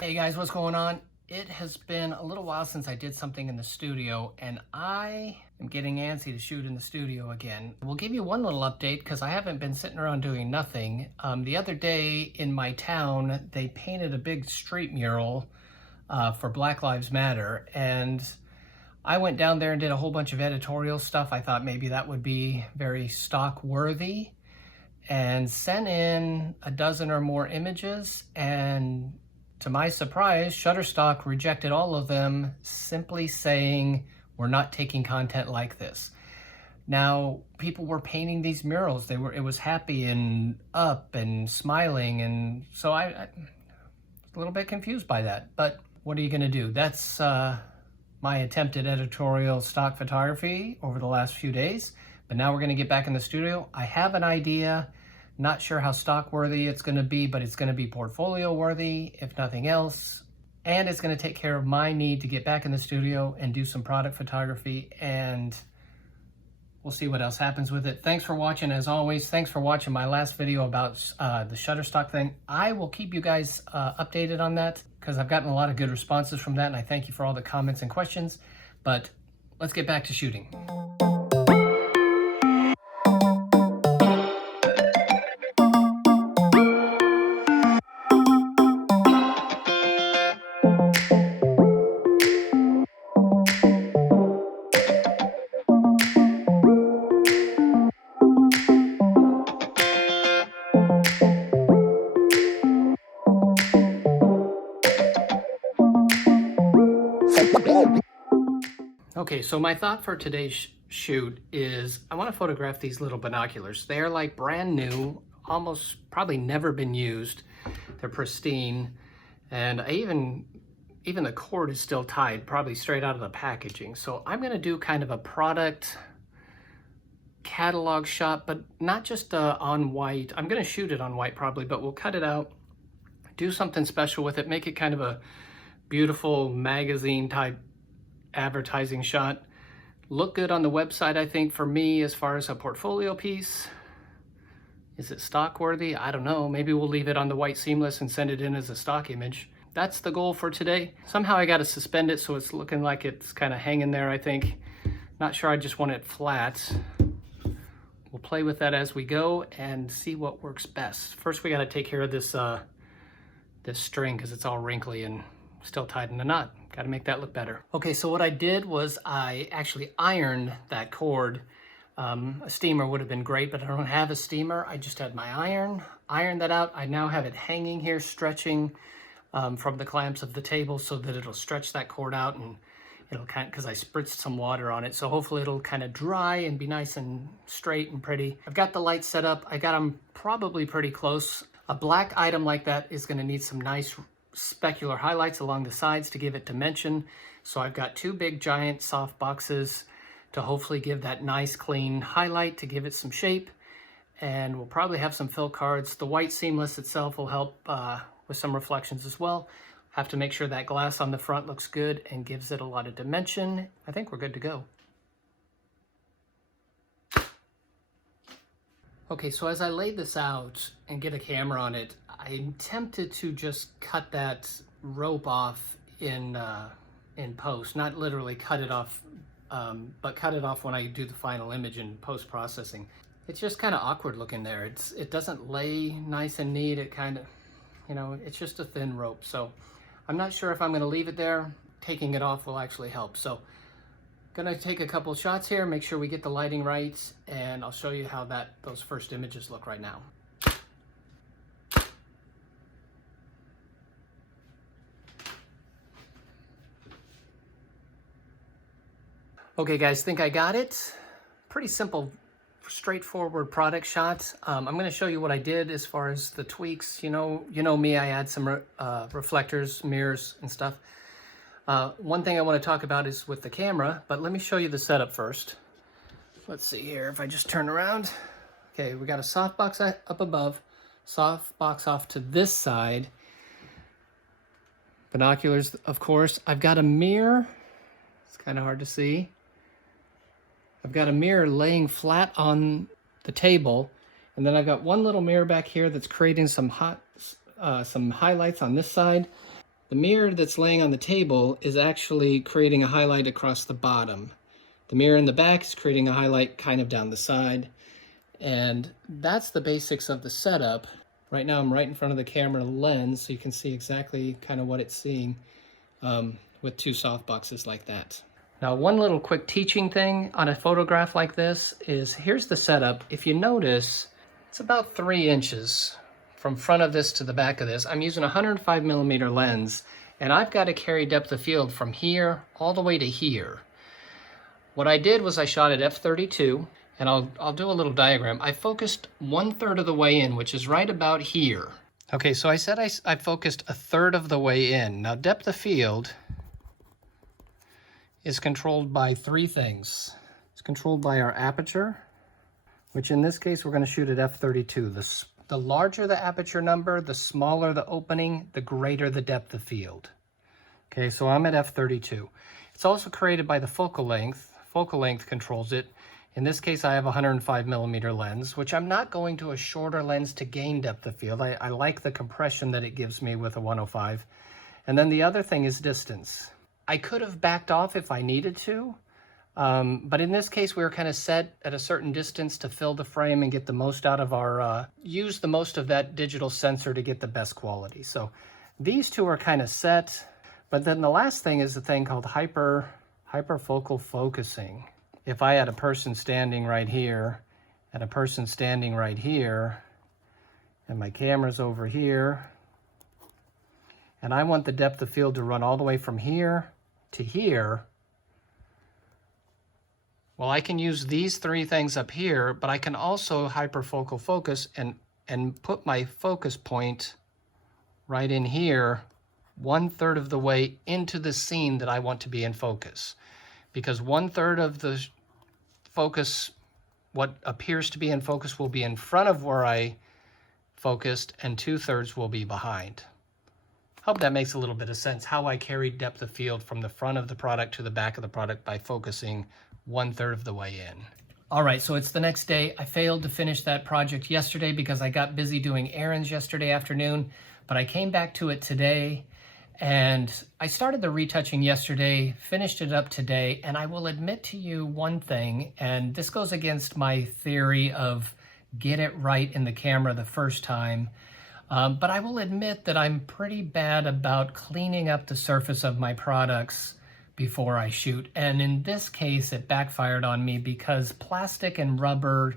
Hey guys, what's going on? It has been a little while since I did something in the studio, and I am getting antsy to shoot in the studio again. We'll give you one little update because I haven't been sitting around doing nothing. The other day in my town, they painted a big street mural for Black Lives Matter, and I went down there and did a whole bunch of editorial stuff. I thought maybe that would be very stock worthy, and sent in a dozen or more images, and to my surprise, Shutterstock rejected all of them, simply saying, we're not taking content like this. Now, people were painting these murals. It was happy and up and smiling, and so I was a little bit confused by that. But what are you gonna do? That's my attempt at editorial stock photography over the last few days. But now we're gonna get back in the studio. I have an idea. Not sure how stock worthy it's going to be, but it's going to be portfolio worthy, if nothing else. And it's going to take care of my need to get back in the studio and do some product photography, and we'll see what else happens with it. Thanks for watching, as always. Thanks for watching my last video about the Shutterstock thing. I will keep you guys updated on that because I've gotten a lot of good responses from that, and I thank you for all the comments and questions. But let's get back to shooting. Okay, so my thought for today's shoot is I want to photograph these little binoculars. They're like brand new, almost probably never been used. They're pristine, and even the cord is still tied, probably straight out of the packaging. So I'm going to do kind of a product catalog shot, but not just on white. I'm going to shoot it on white probably, but we'll cut it out, do something special with it, make it kind of a beautiful magazine type advertising shot. Look good on the website, I think, for me, as far as a portfolio piece. Is it stock worthy? I don't know. Maybe we'll leave it on the white seamless and send it in as a stock image. That's the goal for today. Somehow I got to suspend it so it's looking like it's kind of hanging there, I think. Not sure, I just want it flat. We'll play with that as we go and see what works best. First we got to take care of this this string because it's all wrinkly and still tied in a knot. Got to make that look better. Okay, so what I did was I actually ironed that cord. A steamer would have been great, but I don't have a steamer. I just had my ironed that out. I now have it hanging here, stretching from the clamps of the table so that it'll stretch that cord out, and it'll kind of, because I spritzed some water on it, so hopefully it'll kind of dry and be nice and straight and pretty. I've got the lights set up. I got them probably pretty close. A black item like that is going to need some nice specular highlights along the sides to give it dimension. So I've got two big giant soft boxes to hopefully give that nice clean highlight to give it some shape. And we'll probably have some fill cards. The white seamless itself will help with some reflections as well. Have to make sure that glass on the front looks good and gives it a lot of dimension. I think we're good to go. Okay, so as I laid this out and get a camera on it, I'm tempted to just cut that rope off in post. Not literally cut it off, but cut it off when I do the final image in post-processing. It's just kind of awkward looking there. It doesn't lay nice and neat. It kind of, you know, it's just a thin rope. So I'm not sure if I'm going to leave it there. Taking it off will actually help. So gonna take a couple shots here, make sure we get the lighting right, and I'll show you how those first images look right now. Okay guys, think I got it. Pretty simple, straightforward product shot. I'm gonna show you what I did as far as the tweaks. You know me, I add some reflectors, mirrors, and stuff. One thing I want to talk about is with the camera, but let me show you the setup first. Let's see here, if I just turn around. Okay, we got a softbox up above, softbox off to this side. Binoculars, of course. I've got a mirror. It's kind of hard to see. I've got a mirror laying flat on the table, and then I've got one little mirror back here that's creating some highlights on this side. The mirror that's laying on the table is actually creating a highlight across the bottom. The mirror in the back is creating a highlight kind of down the side. And that's the basics of the setup. Right now I'm right in front of the camera lens, so you can see exactly kind of what it's seeing with two softboxes like that. Now, one little quick teaching thing on a photograph like this is, here's the setup. If you notice, it's about 3 inches from front of this to the back of this. I'm using a 105mm lens, and I've got to carry depth of field from here all the way to here. What I did was I shot at f32, and I'll do a little diagram. I focused 1/3 of the way in, which is right about here. Okay, so I said I focused 1/3 of the way in. Now, depth of field is controlled by 3 things. It's controlled by our aperture, which in this case, we're gonna shoot at f32. The larger the aperture number, the smaller the opening, the greater the depth of field. Okay, so I'm at f32. It's also created by the focal length. Focal length controls it. In this case, I have a 105mm lens, which I'm not going to a shorter lens to gain depth of field. I like the compression that it gives me with a 105. And then the other thing is distance. I could have backed off if I needed to, but in this case, we were kind of set at a certain distance to fill the frame and get the most out of our, use the most of that digital sensor to get the best quality. So these two are kind of set, but then the last thing is the thing called hyperfocal focusing. If I had a person standing right here and a person standing right here, and my camera's over here, and I want the depth of field to run all the way from here to here, well, I can use these 3 things up here, but I can also hyperfocal focus and put my focus point right in here, 1/3 of the way into the scene that I want to be in focus. Because 1/3 of the focus, what appears to be in focus, will be in front of where I focused, and 2/3 will be behind. Hope that makes a little bit of sense, how I carried depth of field from the front of the product to the back of the product by focusing 1/3 of the way in. All right, so it's the next day. I failed to finish that project yesterday because I got busy doing errands yesterday afternoon, but I came back to it today, and I started the retouching yesterday, finished it up today, and I will admit to you one thing, and this goes against my theory of get it right in the camera the first time. But I will admit that I'm pretty bad about cleaning up the surface of my products before I shoot. And in this case, it backfired on me because plastic and rubber,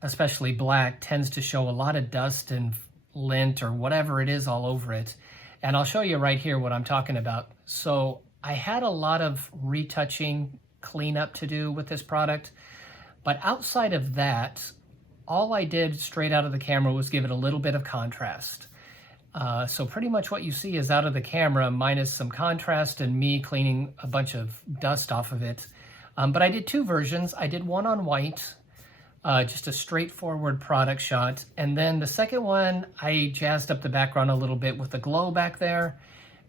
especially black, tends to show a lot of dust and lint or whatever it is all over it. And I'll show you right here what I'm talking about. So I had a lot of retouching cleanup to do with this product, but outside of that, all I did straight out of the camera was give it a little bit of contrast. So pretty much what you see is out of the camera minus some contrast and me cleaning a bunch of dust off of it. But I did 2 versions. I did one on white, just a straightforward product shot. And then the second one, I jazzed up the background a little bit with the glow back there.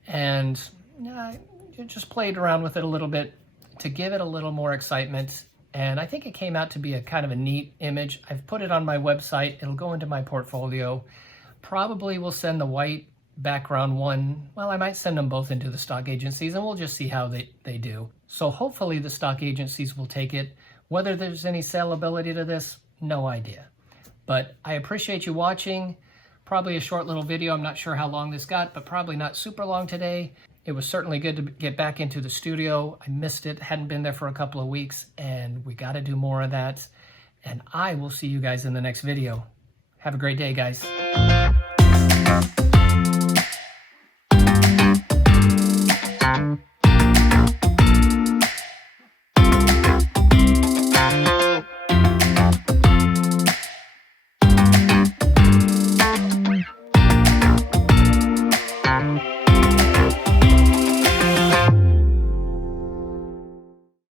And just played around with it a little bit to give it a little more excitement. And I think it came out to be a kind of a neat image. I've put it on my website. It'll go into my portfolio. Probably will send the white background one. Well, I might send them both into the stock agencies, and we'll just see how they do. So hopefully the stock agencies will take it. Whether there's any sellability to this, no idea. But I appreciate you watching. Probably a short little video. I'm not sure how long this got, but probably not super long today. It was certainly good to get back into the studio. I missed it, hadn't been there for a couple of weeks, and we got to do more of that. And I will see you guys in the next video. Have a great day, guys.